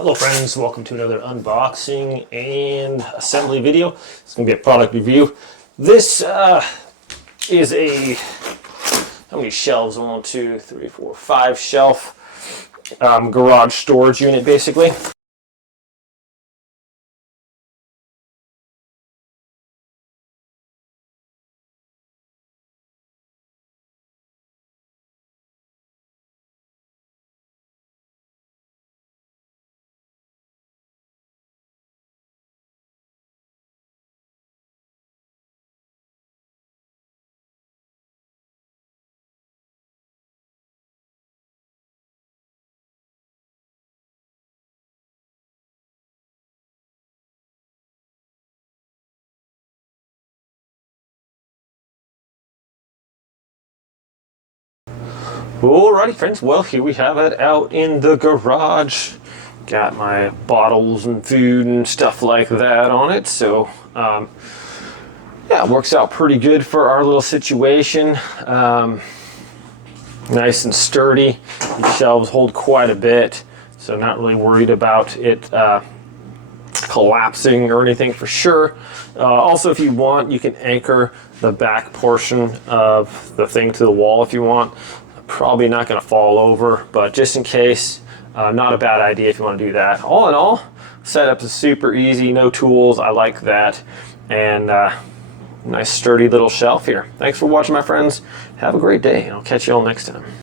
Hello friends, welcome to another unboxing and assembly video. It's going to be a product review. This is a, how many shelves? 1, 2, 3, 4, 5 shelf garage storage unit basically. Alrighty friends, well here we have it out in the garage. Got my bottles and food and stuff like that on it, so yeah, it works out pretty good for our little situation. Nice and sturdy. These shelves hold quite a bit, so not really worried about it collapsing or anything for sure. Also, if you want, you can anchor the back portion of the thing to the wall if you want. Probably not going to fall over, but just in case, not a bad idea if you want to do that. All in all, setup is super easy, no tools. I like that, and nice sturdy little shelf here. Thanks for watching, my friends. Have a great day, and I'll catch you all next time.